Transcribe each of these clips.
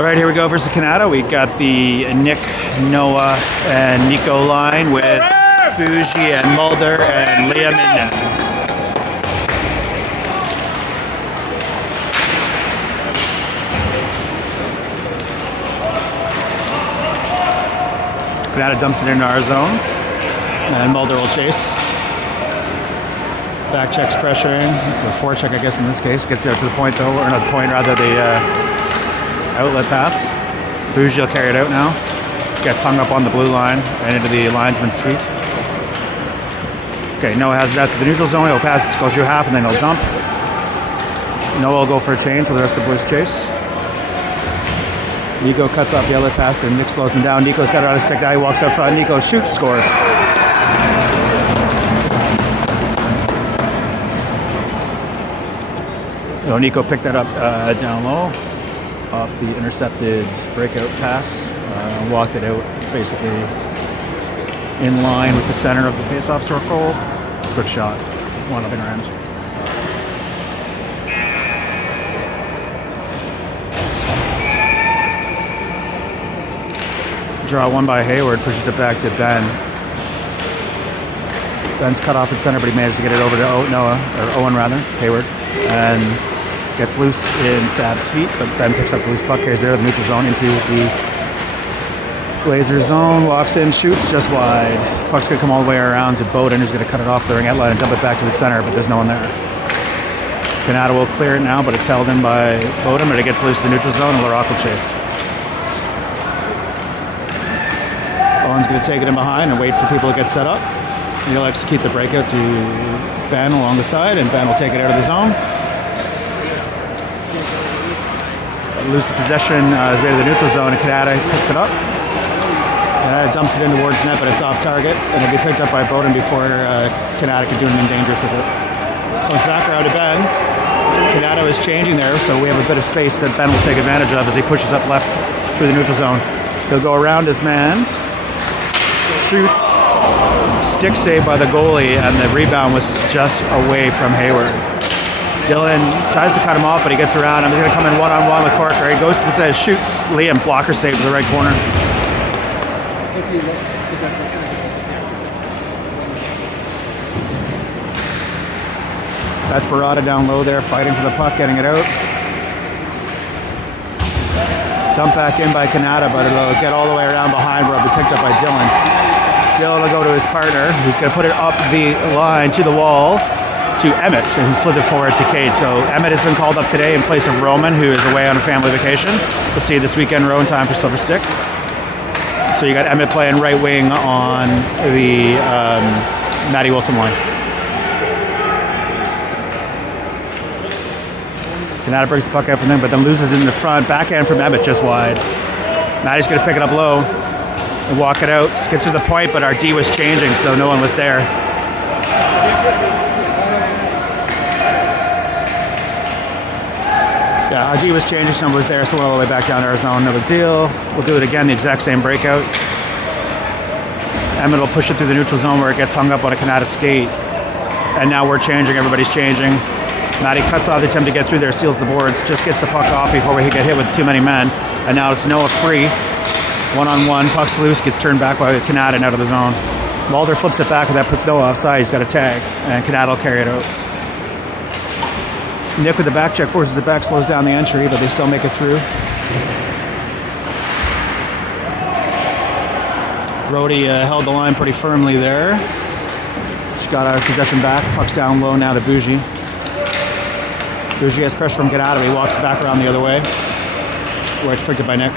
All right, here we go versus Canada. We got the Nick, Noah, and Nico line with Bougie and Mulder and Liam in net. Canada dumps it into our zone, and Mulder will chase. Back check's pressuring, or forecheck, I guess in this case, gets out to the point though, or not the point, rather the outlet pass. Bougie will carry it out now. Gets hung up on the blue line and into the linesman's feet. Okay, Noah has it out to the neutral zone. He'll pass, go through half, and then he'll dump. Noah will go for a change, so the rest of the boys chase. Nico cuts off the outlet pass, and Nick slows him down. Nico's got it on his stick now. He walks up front. Nico shoots, scores. So Nico picked that up down low off the intercepted breakout pass. Walked it out basically in line with the center of the face-off circle. Quick shot. 1-0 Rams. Draw one by Hayward, pushes it back to Ben. Ben's cut off at center, but he managed to get it over to Owen rather, Hayward. And gets loose in Sab's feet, but Ben picks up the loose puck, carries it out of the neutral zone into the Blazer zone, walks in, shoots just wide. Puck's going to come all the way around to Bowden, who's going to cut it off the ringette line and dump it back to the center, but there's no one there. Canada will clear it now, but it's held in by Bowden, but it gets loose in the neutral zone, and Larocque will chase. Owen's going to take it in behind and wait for people to get set up. He'll execute the breakout to Ben along the side, and Ben will take it out of the zone. Lose the possession as way to the neutral zone, and Canada picks it up. Canada dumps it in towards net, but it's off target, and it'll be picked up by Bowden before Canada can do anything dangerous with it. Comes back around to Ben. Canada is changing there, so we have a bit of space that Ben will take advantage of as he pushes up left through the neutral zone. He'll go around his man, shoots, stick save by the goalie, and the rebound was just away from Hayward. Dylan tries to cut him off, but he gets around him. He's going to come in one-on-one with Corker. He goes to the side, shoots. Liam, blocker save to the right corner. That's Barada down low there, fighting for the puck, getting it out. Dump back in by Canada, but it'll get all the way around behind where it'll be picked up by Dylan. Dylan will go to his partner, who's going to put it up the line to the wall to Emmett, who flipped it forward to Cade. So Emmett has been called up today in place of Roman, who is away on a family vacation. We'll see you this weekend, Rowan, time for Silver Stick. So you got Emmett playing right wing on the Matty Wilson line. Canada brings the puck out from them, but then loses it in the front. Backhand from Emmett, just wide. Matty's going to pick it up low and walk it out. Gets to the point, but our D was changing, so no one was there. Yeah, our D was changing, someone was there, so we're all the way back down to our zone. No big deal. We'll do it again, the exact same breakout. Emmett will push it through the neutral zone where it gets hung up on a Canada skate. And now we're changing, everybody's changing. Matty cuts off the attempt to get through there, seals the boards, just gets the puck off before we get hit with too many men. And now it's Noah free. One-on-one, puck's loose, gets turned back by Canada and out of the zone. Mulder flips it back, and that puts Noah offside. He's got a tag, and Canada will carry it out. Nick with the back check forces it back, slows down the entry, but they still make it through. Brody held the line pretty firmly there. Just got our possession back. Puck's down low now to Bougie. Bougie has pressure from Canada. He walks back around the other way, where it's picked up by Nick.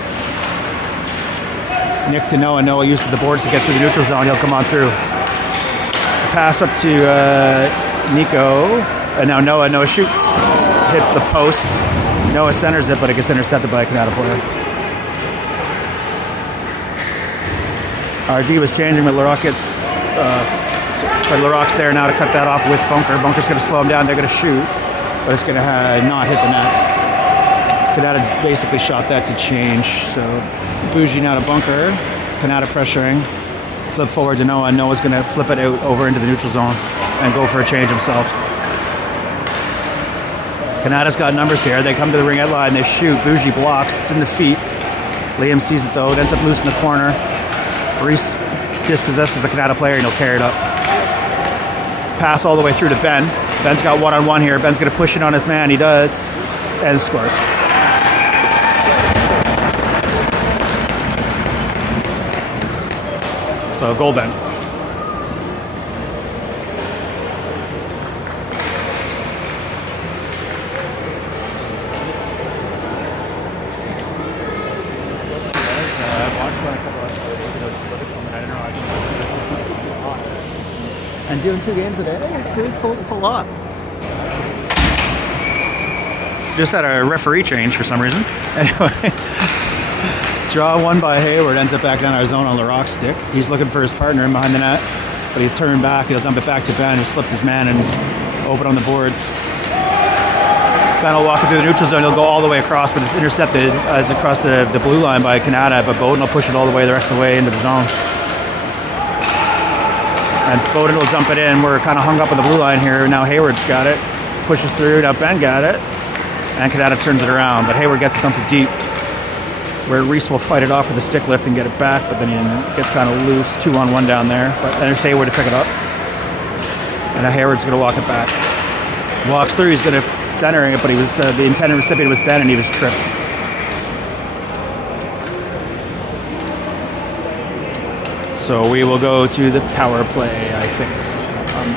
Nick to Noah. Noah uses the boards to get through the neutral zone. He'll come on through. A pass up to Nico. And now Noah shoots, hits the post. Noah centers it, but it gets intercepted by a Canada player. Our D was changing, but Larocque gets... but Larocque's there now to cut that off with Bunker. Bunker's going to slow him down. They're going to shoot, but it's going to not hit the net. Canada basically shot that to change. So Bougie now to Bunker. Canada pressuring. Flip forward to Noah. Noah's going to flip it out over into the neutral zone and go for a change himself. Canada's got numbers here. They come to the ring line, they shoot. Bougie blocks. It's in the feet. Liam sees it though. It ends up loose in the corner. Reese dispossesses the Canada player and he'll carry it up. Pass all the way through to Ben. Ben's got one-on-one here. Ben's going to push it on his man. He does. And scores. So goal Ben. And doing 2 games a day, it's a lot. Just had a referee change for some reason. Anyway, draw one by Hayward, ends up back down our zone on LaRocque's stick. He's looking for his partner in behind the net, but he turned back. He'll dump it back to Ben, who slipped his man and is open on the boards. Ben will walk it through the neutral zone. He'll go all the way across, but it's intercepted as across the blue line by Canada. But Bowden will push it all the way the rest of the way into the zone. And Bowden will dump it in. We're kind of hung up on the blue line here. Now Hayward's got it. Pushes through. Now Ben got it. And Canada turns it around. But Hayward gets it, dumps it deep. Where Reese will fight it off with a stick lift and get it back. But then he gets kind of loose. 2-on-1 down there. But then there's Hayward to pick it up. And now Hayward's going to walk it back. Walks through. He's going to center it. But he was the intended recipient was Ben and he was tripped. So we will go to the power play, I think.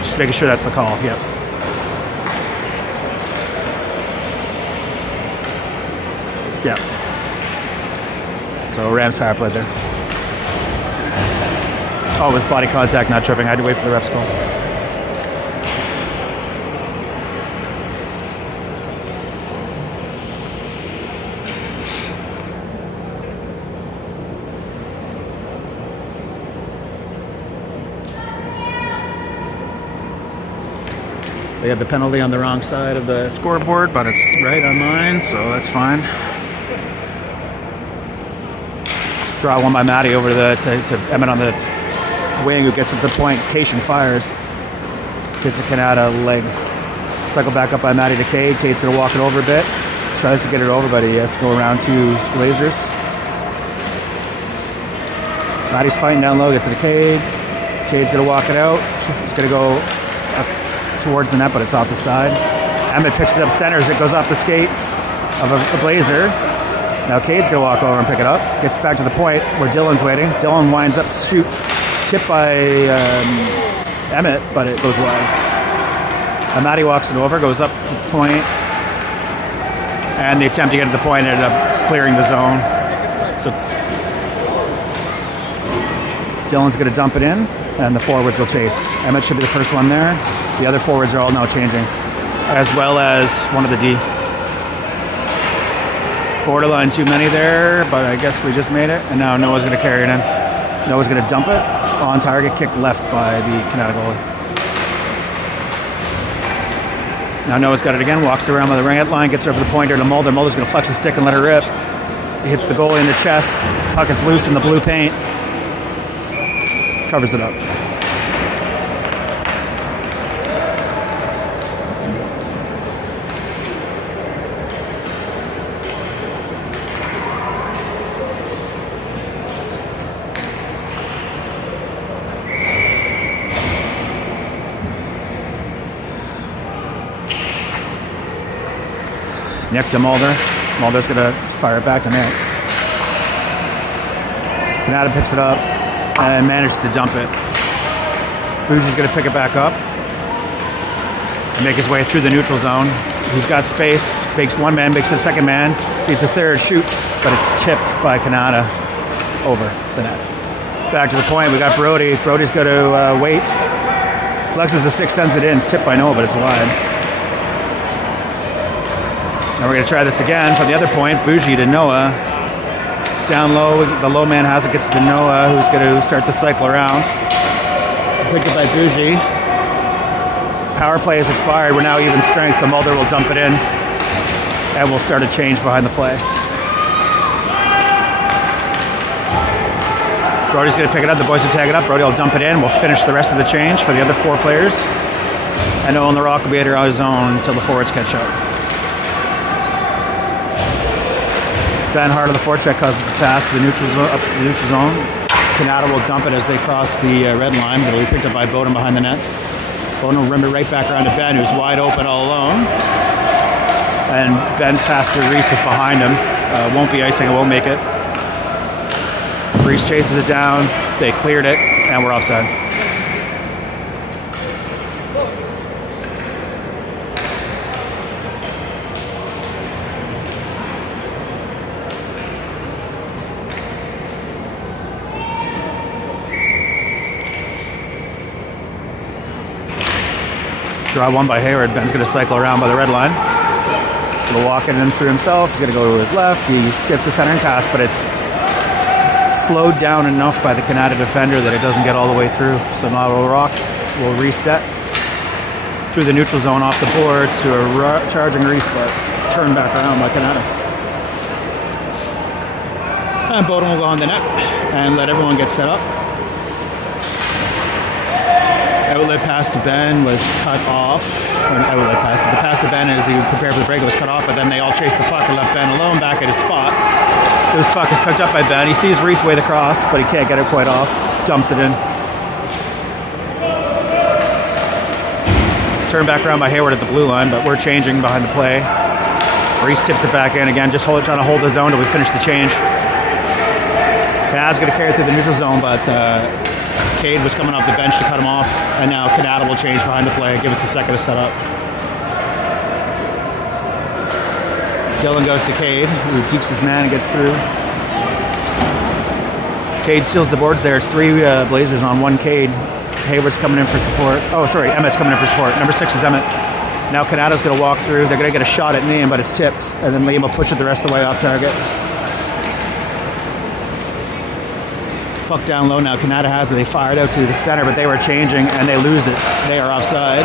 Just making sure that's the call. Yep. Yep. So Rams power play there. Oh, it was body contact, not tripping. I had to wait for the ref's call. They had the penalty on the wrong side of the scoreboard, but it's right on mine, so that's fine. Draw one by Matty over to Emmett on the wing, who gets at the point. Cation fires. Hits a Canada leg. Cycle back up by Matty to Cade. Cade's going to walk it over a bit. Tries to get it over, but he has to go around 2 Blazers. Matty's fighting down low, gets it to Cade. Cade's going to walk it out. He's going to go towards the net, but it's off the side. Emmett picks it up, centers it, goes off the skate of a Blazer. Now Cade's gonna walk over and pick it up. Gets back to the point where Dylan's waiting. Dylan winds up, shoots, tipped by Emmett, but it goes wide. And Matty walks it over, goes up the point, and the attempt to get to the point ended up clearing the zone. So Dylan's gonna dump it in, and the forwards will chase. Emmett should be the first one there. The other forwards are all now changing, as well as one of the D. Borderline too many there, but I guess we just made it. And now Noah's going to carry it in. Noah's going to dump it on target, kicked left by the Canada goalie. Now Noah's got it again, walks around by the ring line, gets over the pointer to Mulder. Mulder's going to flex the stick and let it rip. He hits the goalie in the chest. Puck is loose in the blue paint. Covers it up. Nick to Mulder. Mulder's going to fire it back to Nick. Canada picks it up and manages to dump it. Bougie's going to pick it back up and make his way through the neutral zone. He's got space, makes one man, makes a second man, beats a third, shoots, but it's tipped by Canada over the net. Back to the point, we got Brody. Brody's going to wait. Flexes the stick, sends it in. It's tipped by Noah, but it's wide. Now we're going to try this again from the other point. Bougie to Noah. It's down low. The low man has it. Gets to Noah, who's going to start the cycle around. Picked up by Bougie. Power play has expired. We're now even strength, so Mulder will dump it in. And we'll start a change behind the play. Brody's going to pick it up. The boys will tag it up. Brody will dump it in. We'll finish the rest of the change for the other 4 players. And Owen LaRocque will be at our zone until the forwards catch up. Ben hard on the forecheck causes the pass to the neutral zone, up the neutral zone. Kanata will dump it as they cross the red line, but it'll be picked up by Bowden behind the net. Bowden will rim it right back around to Ben, who's wide open all alone. And Ben's pass to Reese was behind him. Won't be icing, it won't make it. Reese chases it down, they cleared it, and we're offside. Draw one by Hayward. Ben's going to cycle around by the red line. He's going to walk it in through himself. He's going to go to his left. He gets the centering pass, but it's slowed down enough by the Kanata defender that it doesn't get all the way through. So now Rock will reset through the neutral zone off the boards to a charging Reese, but turned back around by Kanata. And Bowden will go on the net and let everyone get set up. Outlet pass to Ben was cut off. Or an outlet pass, but the pass to Ben as he prepared for the break was cut off, but then they all chased the puck and left Ben alone back at his spot. This puck is picked up by Ben. He sees Reese way across, but he can't get it quite off. Dumps it in. Turned back around by Hayward at the blue line, but we're changing behind the play. Reese tips it back in again, just trying to hold the zone till we finish the change. Kaz going to carry it through the neutral zone, but Cade was coming off the bench to cut him off, and now Kanata will change behind the play, give us a second to set up. Dylan goes to Cade, who dekes his man and gets through. Cade steals the boards there. It's 3 Blazers on 1 Cade. Hayward's coming in for support. Oh, sorry, Emmett's coming in for support. Number 6 is Emmett. Now Kanata's going to walk through. They're going to get a shot at Liam, but it's tipped, and then Liam will push it the rest of the way off target. Puck down low now. Kanata has it. They fired out to the center, but they were changing, and they lose it. They are offside.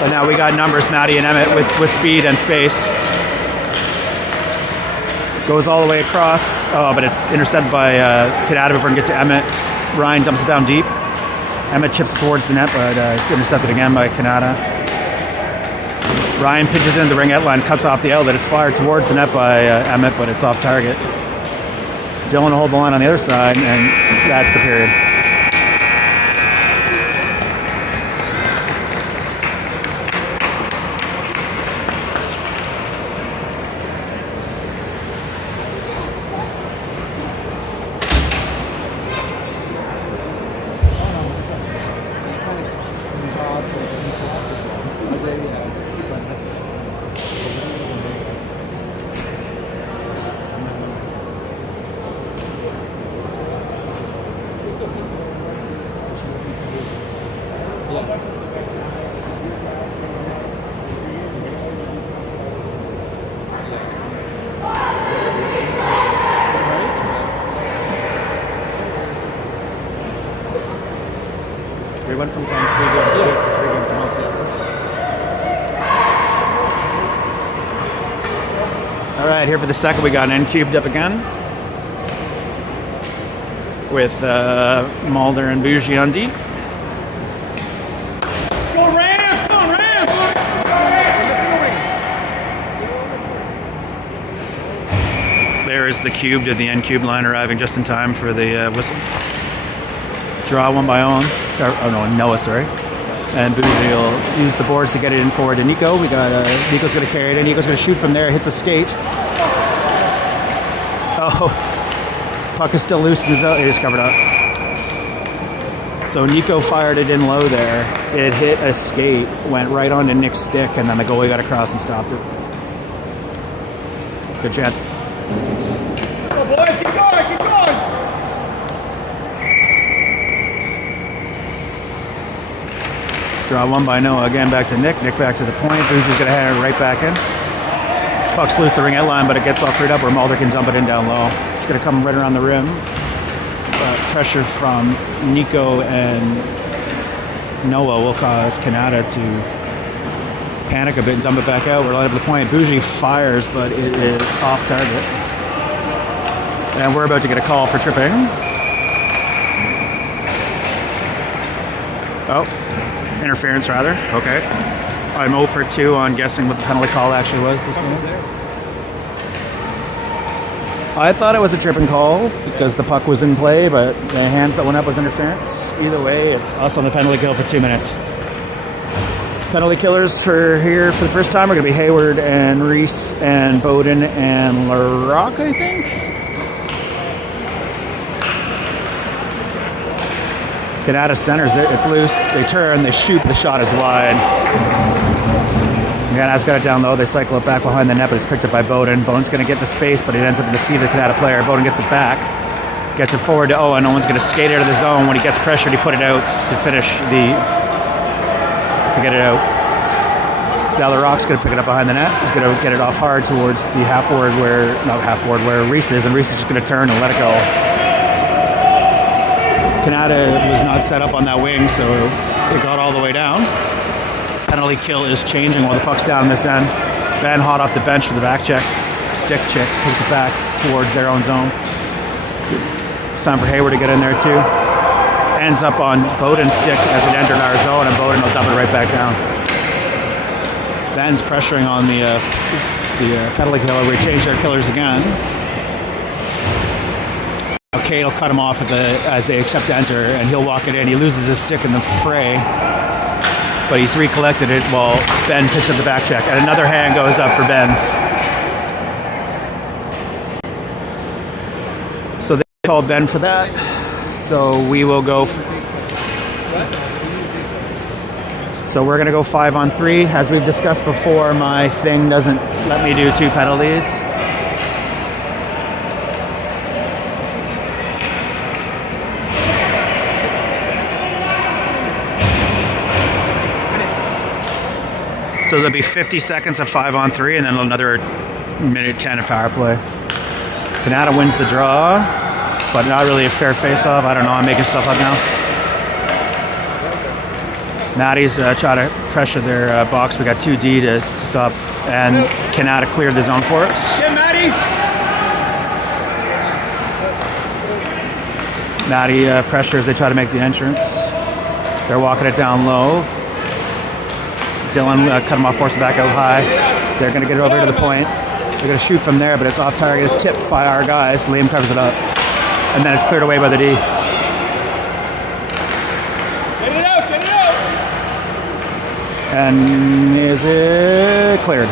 But now we got numbers, Matty and Emmett, with speed and space. Goes all the way across. Oh, but it's intercepted by Kanata before we can get to Emmett. Ryan dumps it down deep. Emmett chips towards the net, but it's intercepted again by Kanata. Ryan pitches into the ring out line, cuts off the outlet. It's fired towards the net by Emmett, but it's off target. Dylan will hold the line on the other side, and that's the period. We went from playing 3 games straight to 3 games a month. All right, here for the second, we got an N cubed up again with Mulder and Bougie on D. Let's go Rams! Come on, Rams! There is the cubed of the N cubed line arriving just in time for the whistle. Draw one by Owen. Noah, sorry. And Bougie will use the boards to get it in forward to Nico. We got Nico's going to carry it in. Nico's going to shoot from there. Hits a skate. Oh, puck is still loose in the zone. It is covered up. So Nico fired it in low there. It hit a skate, went right onto Nick's stick, and then the goalie got across and stopped it. Good chance. Come on, boys, keep going, keep going! Draw one by Noah, again back to Nick. Nick back to the point. Bougie's going to hand it right back in. Puck's loose the ring out line, but it gets all freed up where Mulder can dump it in down low. It's going to come right around the rim. Pressure from Nico and Noah will cause Kanata to panic a bit and dump it back out. We're lining up the point. Bougie fires, but it is off target. And we're about to get a call for tripping. Oh. Interference, rather. Okay. I'm 0 for 2 on guessing what the penalty call actually was this game. I thought it was a tripping call because the puck was in play, but the hands that went up was interference. Either way, it's us on the penalty kill for 2 minutes. Penalty killers for here for the first time are going to be Hayward and Reese and Bowden and Larocque, I think. Canada centers it. It's loose. They turn. They shoot. The shot is wide. Canada's got it down low. They cycle it back behind the net, but it's picked up by Bowden. Bowden's going to get the space, but it ends up in the feet of the Canada player. Bowden gets it back. Gets it forward to Owen. Owen's going to skate out of the zone. When he gets pressured, he put it out to finish to get it out. So now Larocque's going to pick it up behind the net. He's going to get it off hard towards the half-board where Reese is, and Reese is just going to turn and let it go. Canada was not set up on that wing, so it got all the way down. Penalty kill is changing while the puck's down this end. Ben hot off the bench for the back check. Stick check, takes it back towards their own zone. It's time for Hayward to get in there too. Ends up on Bowden's stick as it entered our zone, and Bowden will dump it right back down. Ben's pressuring on the penalty killer. We change their killers again. Kate will cut him off as they accept to enter, and he'll walk it in. He loses his stick in the fray, but he's recollected it while Ben picks up the back check, and another hand goes up for Ben. So they called Ben for that. So we will go. So we're going to go 5-on-3. As we've discussed before, my thing doesn't let me do 2 penalties. So there'll be 50 seconds of 5-on-3 and then another minute 10 of power play. Canada wins the draw, but not really a fair face-off. I don't know. I'm making stuff up now. Maddie's trying to pressure their box. We got 2D to stop, and Canada cleared the zone for us. Yeah, Maddie. Maddie pressure as they try to make the entrance. They're walking it down low. Dylan cut him off, forced it back out high. They're going to get it over to the point. They're going to shoot from there, but it's off target. It's tipped by our guys. Liam covers it up. And then it's cleared away by the D. Get it out, get it out. And is it cleared?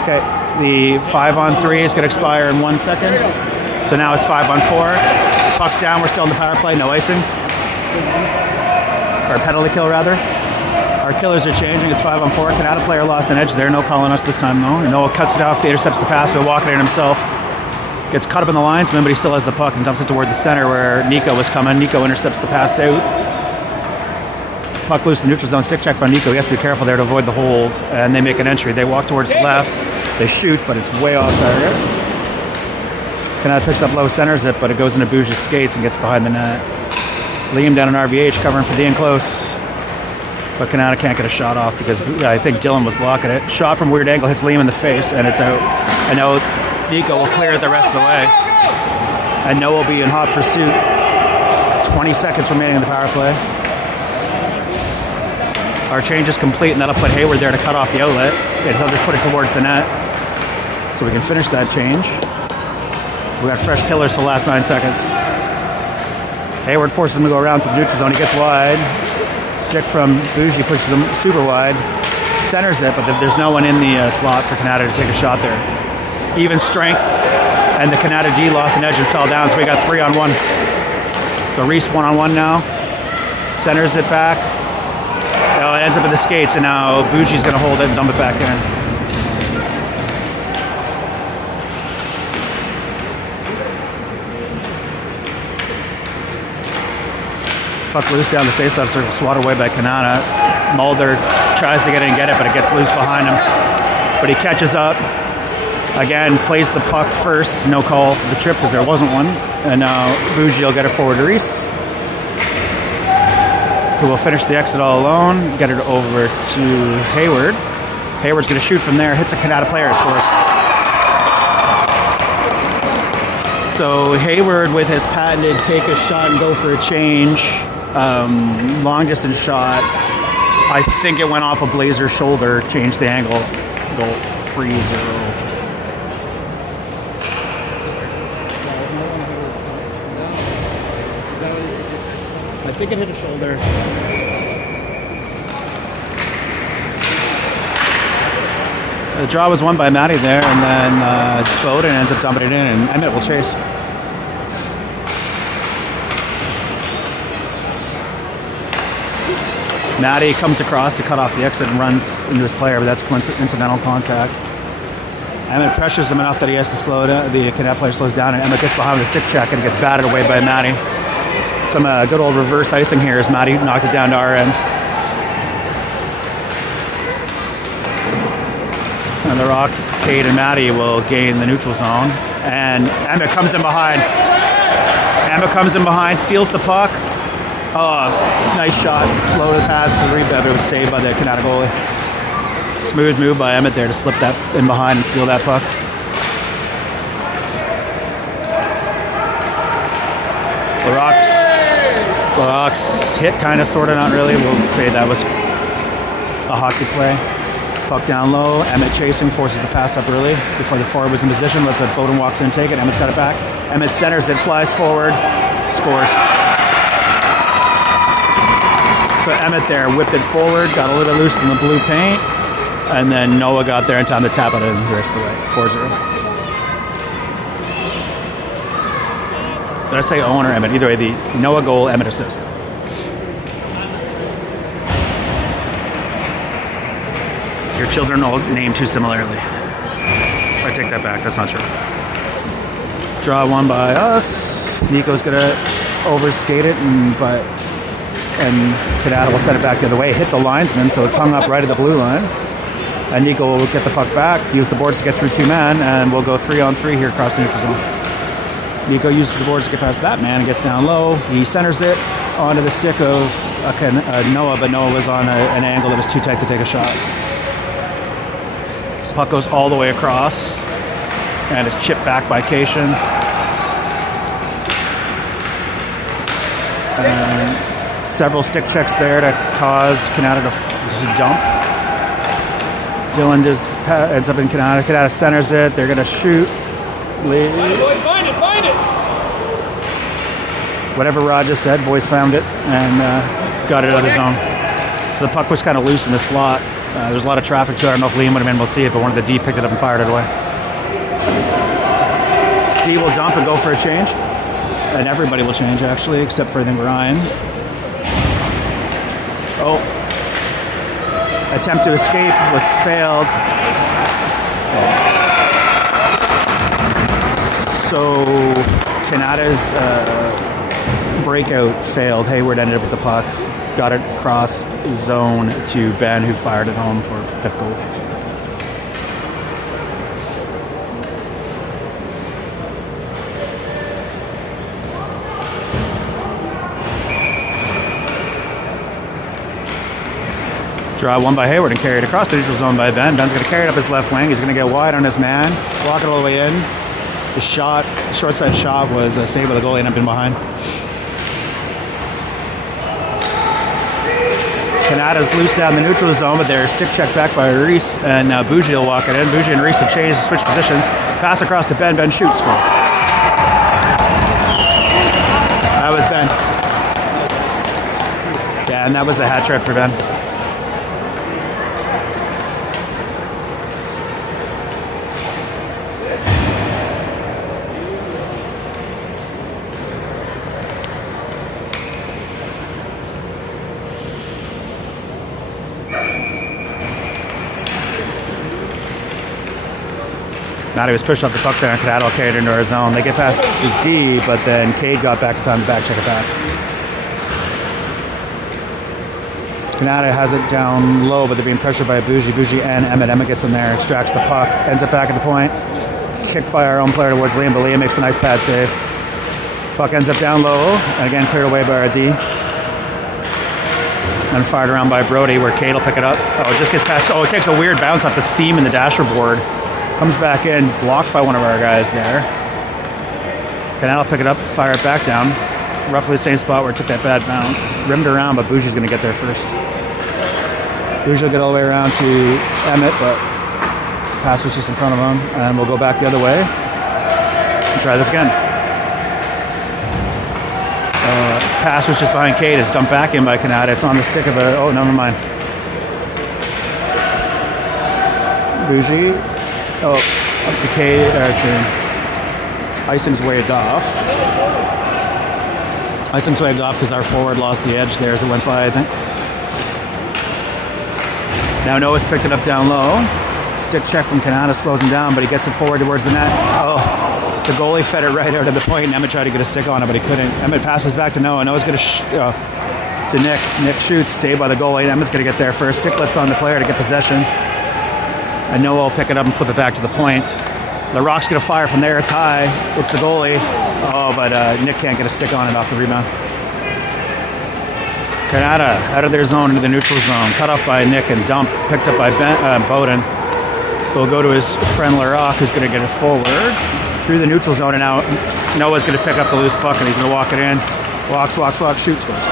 Okay, the 5-on-3 is going to expire in 1 second. So now it's 5-on-4. Puck's down. We're still in the power play. No icing. Or penalty kill, rather. Our killers are changing. It's 5-on-4. Canada player lost an edge there. No calling us this time, though. Noah cuts it off. He intercepts the pass. He'll walk it in himself. Gets cut up in the linesman, but he still has the puck and dumps it toward the center where Nico was coming. Nico intercepts the pass out. Puck loose in the neutral zone. Stick check by Nico. He has to be careful there to avoid the hold. And they make an entry. They walk towards the left. They shoot, but it's way off target. Canada picks up low, centers it, but it goes into Bougie's skates and gets behind the net. Liam down in RVH covering for Dean Close. But Canada can't get a shot off because I think Dylan was blocking it. Shot from weird angle hits Liam in the face, and it's out. I know Nico will clear it the rest of the way. And Noah will be in hot pursuit. 20 seconds remaining in the power play. Our change is complete, and that'll put Hayward there to cut off the outlet. And he'll just put it towards the net. So we can finish that change. We got fresh killers for the last 9 seconds. Hayward forces him to go around to the neutral zone. He gets wide. Stick from Bougie pushes him super wide. Centers it, but there's no one in the slot for Canada to take a shot there. Even strength, and the Canada D lost an edge and fell down, so we got 3-on-1. So Reese 1-on-1 now. Centers it back. Oh, it ends up in the skates, and now Bougie's going to hold it and dump it back in. Puck loose down the faceoff circle, swatted away by Canada. Mulder tries to get in and get it, but it gets loose behind him. But he catches up. Again, plays the puck first. No call for the trip because there wasn't one. And now Bougie will get it forward to Reese, who will finish the exit all alone. Get it over to Hayward. Hayward's going to shoot from there. Hits a Canada player, scores. So Hayward with his patented take a shot and go for a change. Long distance shot. I think it went off a Blazer's shoulder, changed the angle, goal. 3-0. I think it hit a shoulder. The draw was won by Matty there, and then Bowden ends up dumping it in, and Emmett will chase. Matty comes across to cut off the exit and runs into his player, but that's incidental contact. Emmett pressures him enough that he has to slow down. The Cadet player slows down, and Emmett gets behind with a stick check and gets batted away by Matty. Some good old reverse icing here as Matty knocked it down to our end. And the Rock, Cade, and Matty will gain the neutral zone. And Emmett comes in behind. Emmett comes in behind, steals the puck. Oh, nice shot. Low to the pads for the rebound. It was saved by the Canada goalie. Smooth move by Emmett there to slip that in behind and steal that puck. The Rocks hit, kind of, sort of, not really. We'll say that was a hockey play. Puck down low. Emmett chasing, forces the pass up early before the forward was in position. Lets it, Bowden walks in, take it. Emmett's got it back. Emmett centers it, flies forward, scores. So Emmett there whipped it forward, got a little bit loose in the blue paint, and then Noah got there in time to tap it in the rest of the way. 4-0. Did I say Owen or Emmett? Either way, the Noah goal, Emmett assist. Your children all named too similarly. I take that back. That's not true. Draw one by us. Nico's gonna overskate it, and Canada will set it back the other way. Hit the linesman, so it's hung up right at the blue line. And Nico will get the puck back, use the boards to get through two men, and we'll go 3-on-3 here across the neutral zone. Nico uses the boards to get past that man and gets down low. He centers it onto the stick of Noah, but Noah was on an angle that was too tight to take a shot. Puck goes all the way across and is chipped back by Cation. And several stick checks there to cause Canada to dump. Dylan just ends up in Canada. Canada centers it. They're going to shoot. Hey, boys, find it, find it! Whatever Rod just said, boys found it and got it out of the zone. So the puck was kind of loose in the slot. There's a lot of traffic to it. I don't know if Liam would have been able to see it, but one of the D picked it up and fired it away. D will dump and go for a change. And everybody will change, actually, except for, I think, Ryan. Oh. Attempt to escape was failed. So Canada's breakout failed. Hayward ended up with the puck. Got it across zone to Ben, who fired it home for fifth goal. Draw one by Hayward and carried across the neutral zone by Ben. Ben's going to carry it up his left wing. He's going to get wide on his man. Walk it all the way in. The shot, the short side shot was saved by the goalie and up in behind. Canada's loose down the neutral zone, but they're stick checked back by Reese, and now Bougie will walk it in. Bougie and Reese have changed, switch positions. Pass across to Ben. Ben shoots, score. That was Ben. Yeah, and that was a hat trick for Ben. Matty was pushed off the puck there and Canada carried it into our zone. They get past the D, but then Cade got back in time to back check it back. Canada has it down low, but they're being pressured by Bougie. Bougie and Emmett. Emmett gets in there, extracts the puck, ends up back at the point. Kicked by our own player towards Liam, but Liam makes a nice pad save. Puck ends up down low, and again cleared away by our D. And fired around by Brody, where Cade will pick it up. Oh, it just gets past. Oh, it takes a weird bounce off the seam in the dasher board. Comes back in, blocked by one of our guys there. Canada will pick it up, fire it back down. Roughly the same spot where it took that bad bounce. Rimmed around, but Bougie's going to get there first. Bougie will get all the way around to Emmett, but Pass was just in front of him, and we'll go back the other way and try this again. Pass was just behind Cade. It's dumped back in by Kanata. It's on the stick of a... Oh, never mind. Bougie. Oh, up to Cade. Icing's waved off. Icing's waved off because our forward lost the edge there as it went by, I think. Now Noah's picked it up down low. Stick check from Kanata slows him down, but he gets it forward towards the net. Oh, the goalie fed it right out of the point, and Emmett tried to get a stick on it, but he couldn't. Emmett passes back to Noah. Noah's going to Nick. Nick shoots, saved by the goalie. Emmett's going to get there first. Stick lift on the player to get possession. And Noah will pick it up and flip it back to the point. LaRocque's going to fire from there. It's high. It's the goalie. Oh, but Nick can't get a stick on it off the rebound. Kanata out of their zone into the neutral zone. Cut off by Nick and dumped. Picked up by Bowden. He'll go to his friend LaRocque, who's going to get it forward through the neutral zone, and now Noah's going to pick up the loose puck, and he's going to walk it in. Walks, shoots, scores.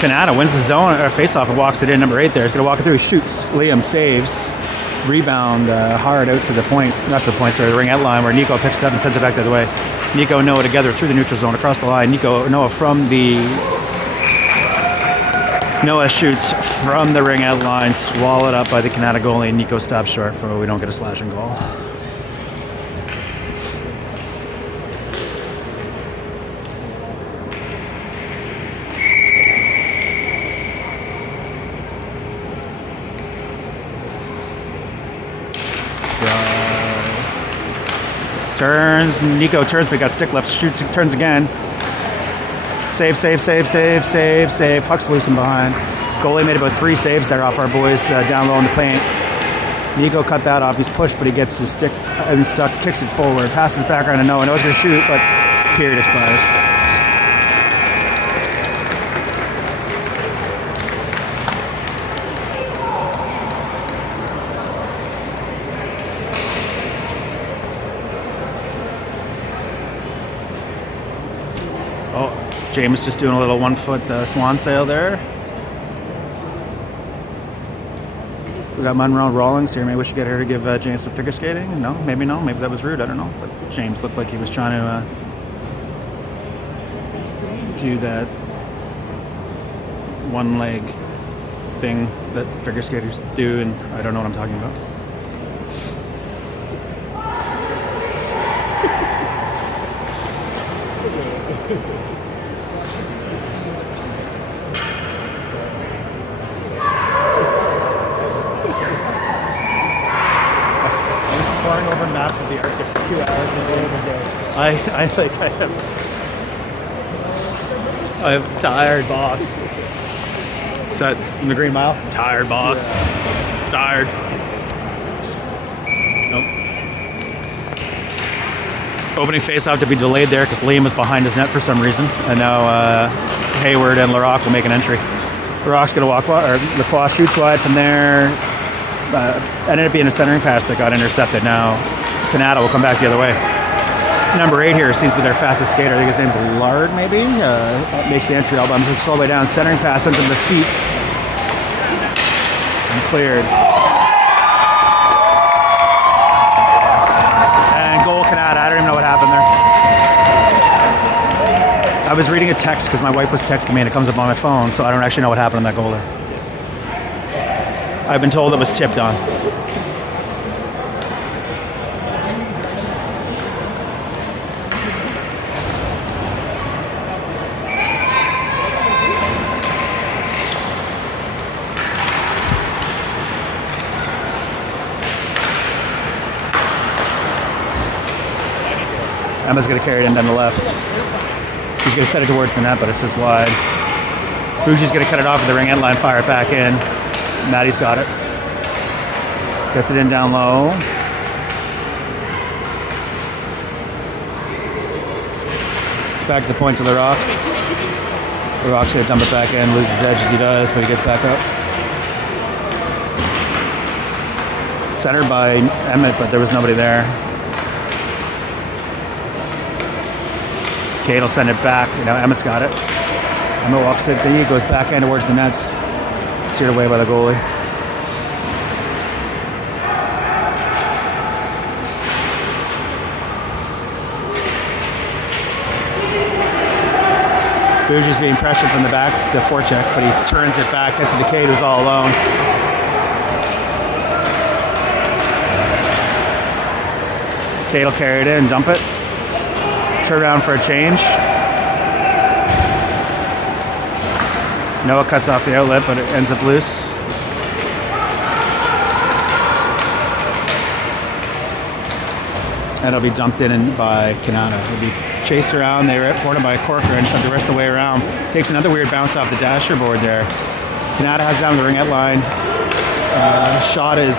Kanata wins the zone or face-off and walks it in. Number 8 there. He's going to walk it through. He shoots. Liam saves. Rebound hard out to the point. Not to the point, sorry, the ring out line where Nico picks it up and sends it back the other way. Nico and Noah together through the neutral zone across the line. Noah from the... Noah shoots from the ring out line. Swallowed up by the Kanata goalie. And Nico stops short for we don't get a slashing goal. Turns, Nico turns, but got stick left, shoots, turns again. Save. Puck's loose and behind. Goalie made about 3 saves there off our boys down low in the paint. Nico cut that off. He's pushed, but he gets his stick unstuck, kicks it forward, passes back around to Noah. Noah's going to shoot, but period expires. James just doing a little 1-foot swan sail there. We got Monroe Rawlings here. Maybe we should get her to give James some figure skating. No, maybe no. Maybe that was rude. I don't know. But James looked like he was trying to do that one leg thing that figure skaters do, and I don't know what I'm talking about. I'm tired, boss. Is that in the Green Mile? Tired, boss. Yeah. Tired. Nope. Opening face-off to be delayed there because Liam was behind his net for some reason. And now Hayward and LaRocque will make an entry. LaRocque's going to walk wide, or Lacroix shoots wide from there. Ended up being a centering pass that got intercepted. Now Kanata will come back the other way. Number 8 here seems to be their fastest skater. I think his name's Lard, maybe. Makes the entry all by himself. Slow way down. Centering pass ends in the feet. And cleared. And goal Kanata. I don't even know what happened there. I was reading a text because my wife was texting me and it comes up on my phone, so I don't actually know what happened in that goal there. I've been told it was tipped on. Emma's going to carry it in down the left. He's going to set it towards the net, but it's just wide. Bougie's going to cut it off at the ring end line, fire it back in. Maddie's got it. Gets it in down low. Back to the point to the Rock. The Rock's gonna dump it back in, loses his edge as he does, but he gets back up. Centered by Emmett, but there was nobody there. Cade will send it back. Now Emmett's got it. Emmett walks it to goes backhand towards the nets. Steered away by the goalie. Bougier's being pressured from the back, the forecheck, but he turns it back, gets it to Cade, who's all alone. Cade will carry it in, dump it. Turn around for a change. Noah cuts off the outlet, but it ends up loose. And it'll be dumped in by Kanata. It'll be chased around. They were cornered by Corker and sent the rest of the way around. Takes another weird bounce off the dasher board there. Kanata has down the ringette line. Shot is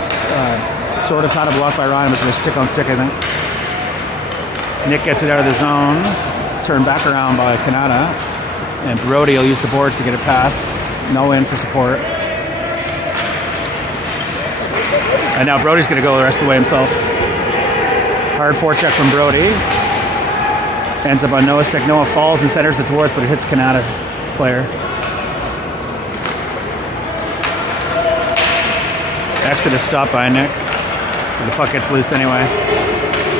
sort of kind of blocked by Ryan. It was a stick on stick, I think. Nick gets it out of the zone. Turned back around by Kanata. And Brody will use the boards to get it past. No in for support. And now Brody's going to go the rest of the way himself. Hard forecheck from Brody. Ends up on Noah's stick. Noah falls and centers it towards, but it hits Kanata player. Exit is stopped by Nick. But the puck gets loose anyway.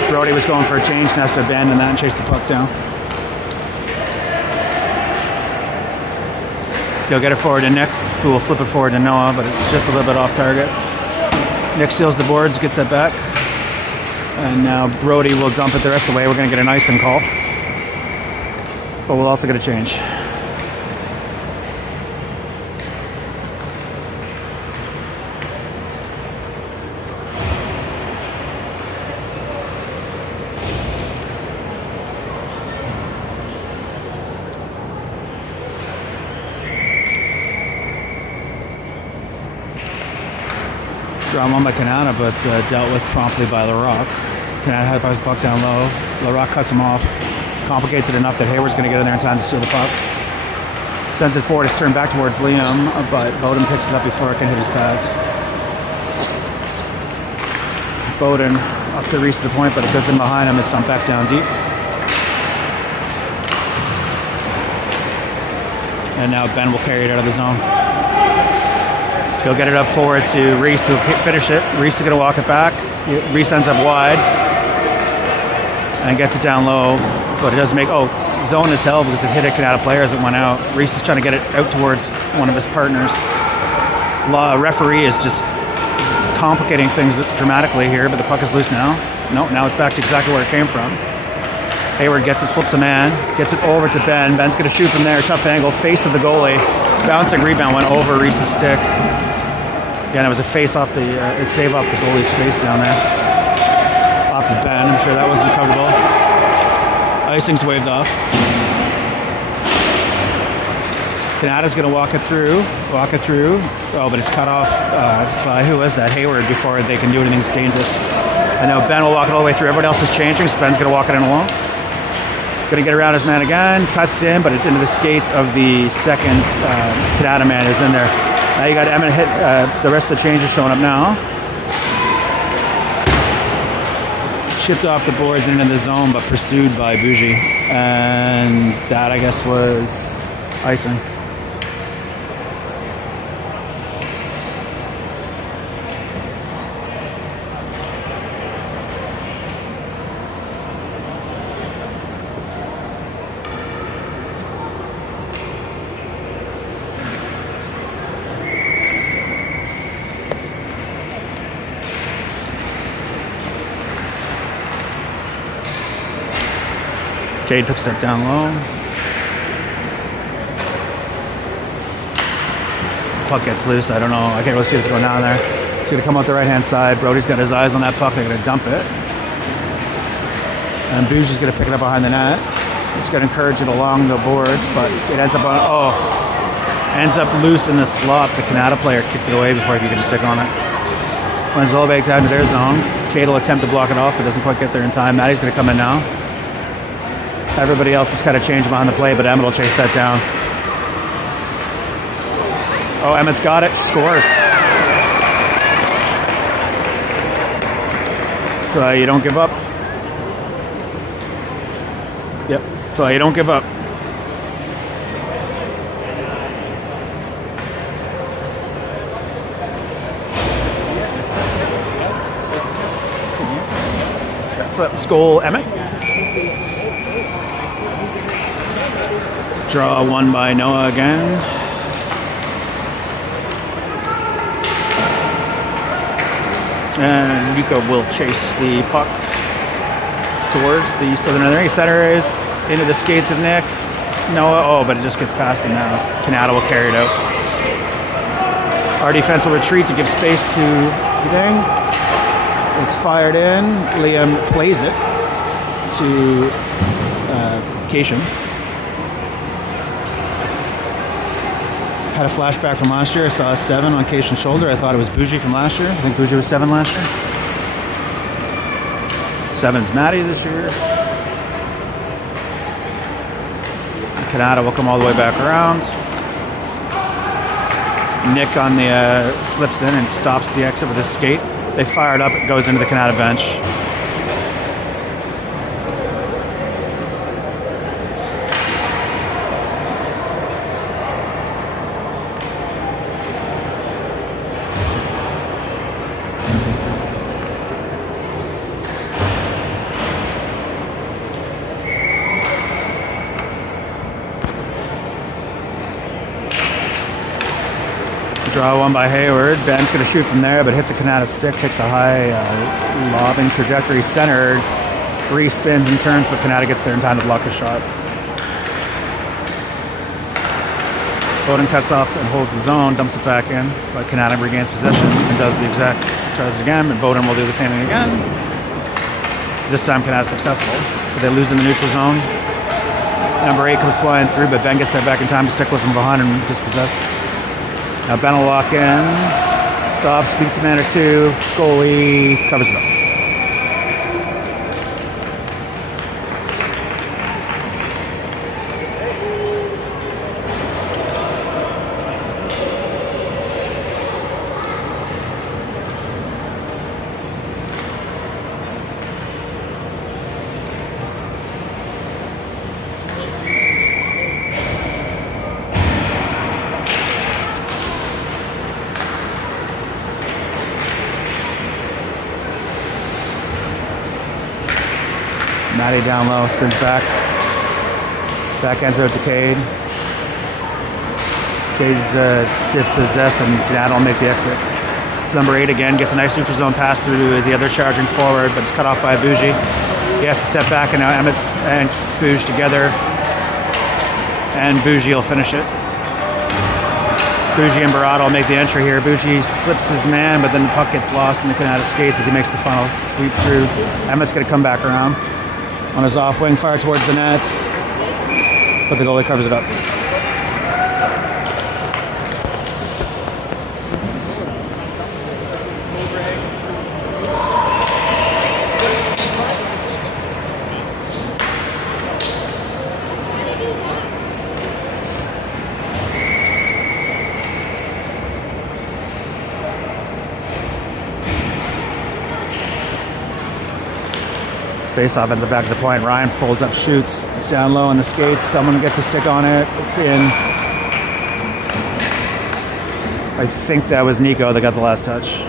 Brody was going for a change and has to abandon that and chase the puck down. He'll get it forward to Nick, who will flip it forward to Noah, but it's just a little bit off target. Nick seals the boards, gets that back. And now Brody will dump it the rest of the way. We're going to get an icing call. But we'll also get a change. Drawn one by Kanata, but dealt with promptly by LaRock. Kanata had his puck down low. LaRock cuts him off. Complicates it enough that Hayward's going to get in there in time to steal the puck. Sends it forward. It's turned back towards Liam, but Bowden picks it up before it can hit his pads. Bowden up to Reese to the point, but it goes in behind him. It's dumped back down deep. And now Ben will carry it out of the zone. He'll get it up forward to Reese, who'll finish it. Reese is going to walk it back. Reese ends up wide and gets it down low, but it doesn't make... Oh, zone is held because it hit a Kanata player as it went out. Reese is trying to get it out towards one of his partners. Referee is just complicating things dramatically here, but the puck is loose now. No, now it's back to exactly where it came from. Hayward gets it, slips a man, gets it over to Ben. Ben's going to shoot from there. Tough angle, face of the goalie. Bouncing rebound went over Reese's stick. Again, it was a face off the, save off the goalie's face down there. Off of Ben, I'm sure that wasn't coverable. Icing's waved off. Kanata's going to walk it through. Oh, but it's cut off by, who was that? Hayward, before they can do anything dangerous. And now Ben will walk it all the way through. Everyone else is changing, so Ben's going to walk it in alone. Going to get around his man again, cuts in, but it's into the skates of the second Kanata man who's in there. Now you got Emmett hit, the rest of the changes showing up now. Chipped off the boards into the zone, but pursued by Bougie. And that, I guess, was icing. Cade picks it up down low. Puck gets loose. I don't know. I can't really see what's going on there. It's going to come out the right-hand side. Brody's got his eyes on that puck. They're going to dump it. And Bougier's going to pick it up behind the net. He's going to encourage it along the boards, but it ends up on... ends up loose in the slot. The Kanata player kicked it away before he could get a stick on it. Runs all back down to their zone. Cade will attempt to block it off, but doesn't quite get there in time. Maddie's going to come in now. Everybody else has kind of changed behind the play, but Emmett will chase that down. Oh, Emmett's got it. Scores. So you don't give up. Yep. So you don't give up. So that's goal, Emmett. Draw one by Noah again. And Nico will chase the puck towards the southern area. Center is into the skates of Nick. Noah, oh, but it just gets past him now. Canada will carry it out. Our defense will retreat to give space to Deng. It's fired in. Liam plays it to Cation. Had a flashback from last year. I saw a 7 on Cation's shoulder. I thought it was Bougie from last year. I think Bougie was 7 last year. 7's Maddie this year. Canada will come all the way back around. Nick on the slips in and stops the exit with his skate. They fire it up. It goes into the Canada bench. Draw one by Hayward. Ben's going to shoot from there, but hits a Canada stick, takes a high lobbing trajectory centered, re-spins and turns, but Canada gets there in time to block the shot. Bowden cuts off and holds the zone, dumps it back in, but Canada regains possession and does the exact, tries it again, and Bowden will do the same thing again. This time Canada's successful, but they lose in the neutral zone. Number 8 comes flying through, but Ben gets there back in time to stick with from behind and dispossess. Now Ben will walk in, stops, beats a man or two, goalie covers it up. Maddie down low, spins back. Backhands out to Cade. Cade's dispossessed and Canada will make the exit. It's number 8 again, gets a nice neutral zone pass through to the other charging forward, but it's cut off by Bougie. He has to step back, and now Emmett's and Bougie together. And Bougie will finish it. Bougie and Barada will make the entry here. Bougie slips his man, but then the puck gets lost in the Canada skates as he makes the final sweep through. Emmett's going to come back around. On his off wing, fire towards the nets, but the goalie covers it up. Face-off ends up back to the point. Ryan folds up, shoots. It's down low on the skates. Someone gets a stick on it. It's in. I think that was Nico that got the last touch.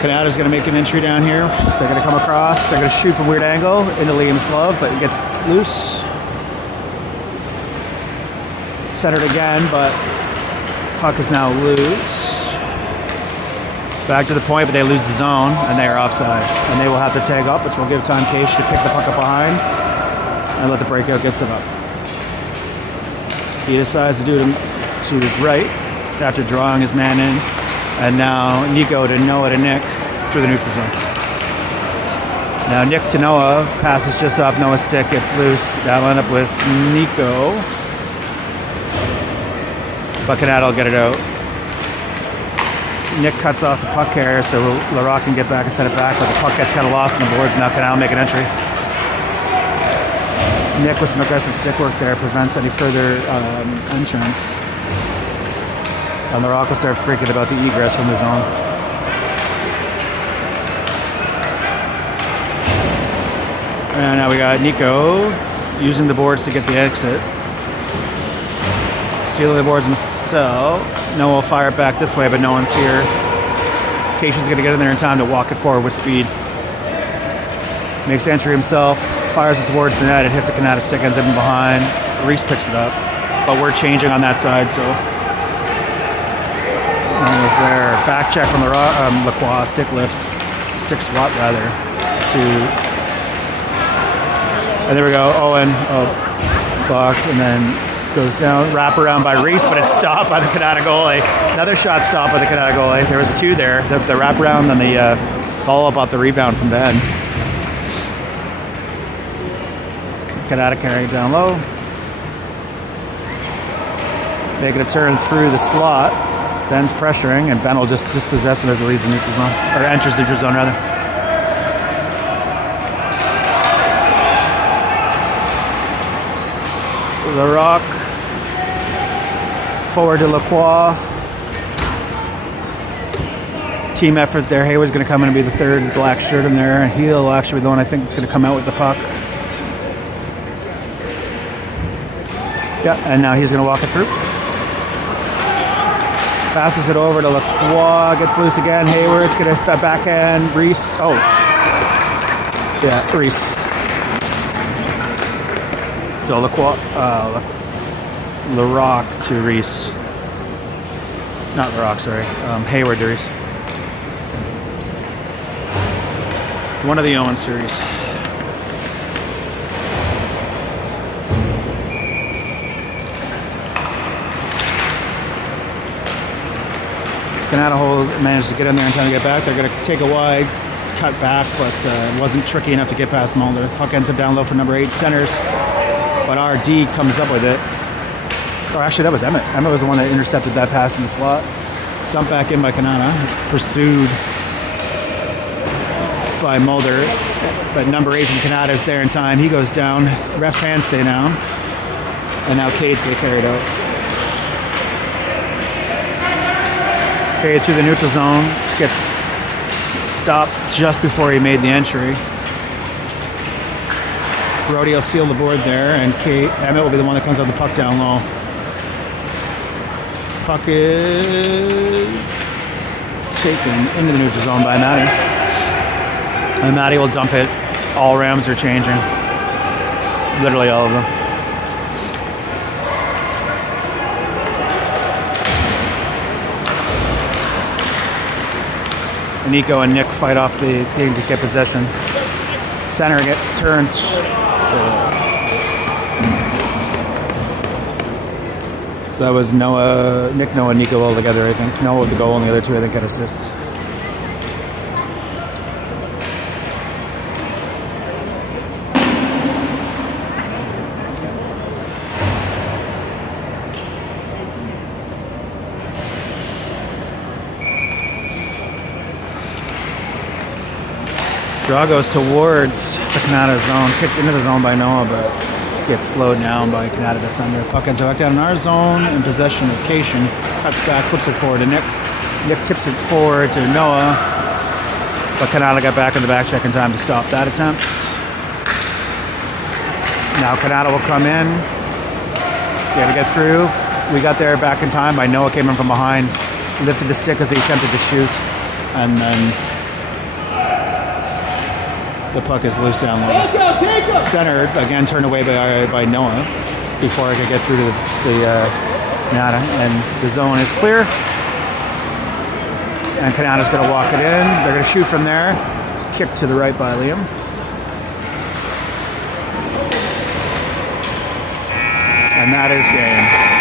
Canada's going to make an entry down here. They're going to come across. They're going to shoot from a weird angle into Liam's glove, but it gets loose. Centered again, but puck is now loose. Back to the point, but they lose the zone, and they are offside. And they will have to tag up, which will give time Case to pick the puck up behind and let the breakout get set up. He decides to do it to his right after drawing his man in. And now Nico to Noah to Nick through the neutral zone. Now Nick to Noah, passes just off Noah's stick, gets loose. That'll end up with Nico. But Kanata will get it out. Nick cuts off the puck carrier so Larocque can get back and send it back, but the puck gets kind of lost in the boards. Now Kanata will make an entry. Nick with some aggressive stick work there prevents any further entrance. And Larocque will start freaking about the egress from the zone. And now we got Nico using the boards to get the exit. Stealing the boards himself. Noah will fire it back this way, but no one's here. Cation's going to get in there in time to walk it forward with speed. Makes the entry himself, fires it towards the net. It hits a Kanata stick, ends up in behind. Reese picks it up, but we're changing on that side, so no one was there. Back check from Lacroix, stick swat rather, to. And there we go, Owen, Buck, and then goes down, wrap around by Reese, but it's stopped by the Kanata goalie. Another shot stopped by the Kanata goalie. There was two there, the wrap around and the follow-up off the rebound from Ben. Kanata carrying it down low. Making a turn through the slot. Ben's pressuring, and Ben will just dispossess him as he leaves the neutral zone, or enters the neutral zone rather. Larocque forward to Lacroix. Team effort there. Hayward's going to come in and be the third black shirt in there, and he'll actually be the one I think that's going to come out with the puck. Yeah, and now he's going to walk it through. Passes it over to Lacroix, gets loose again. Hayward's going to backhand Reese. Oh, yeah, Reese. So Larocque to Reese. Not Larocque, sorry. Hayward to Reese. One of the Owen series. Kanata managed to get in there in time to get back. They're going to take a wide cut back, but it wasn't tricky enough to get past Mulder. Puck ends up down low for number 8 centers. But RD comes up with it. Or actually, that was Emmett. Emmett was the one that intercepted that pass in the slot. Dumped back in by Kanata. Pursued by Mulder. But number 8 from Kanata is there in time. He goes down. Ref's hands stay down. And now Cade's get carried out. Cade through the neutral zone. Gets stopped just before he made the entry. Brody will seal the board there, and Emmett will be the one that comes out the puck down low. Puck is taken into the neutral zone by Matty. And Matty will dump it. All Rams are changing. Literally all of them. Nico and Nick fight off the team to get possession. Centering it, turns. So that was Nick, Noah, Nico all together, I think. Noah with the goal, and the other two, I think, got assists. Draw goes towards the Kanata zone, kicked into the zone by Noah, but gets slowed down by Kanata defender. Puck ends up down in our zone in possession of Cation. Cuts back, flips it forward to Nick. Nick tips it forward to Noah, but Kanata got back in the back check in time to stop that attempt. Now Kanata will come in. They had to get through. We got there back in time by Noah came in from behind, lifted the stick as they attempted to shoot, and then the puck is loose down low. Centered, again turned away by Noah before I could get through to the Kanata. And the zone is clear. And Kanata's going to walk it in. They're going to shoot from there. Kick to the right by Liam. And that is game.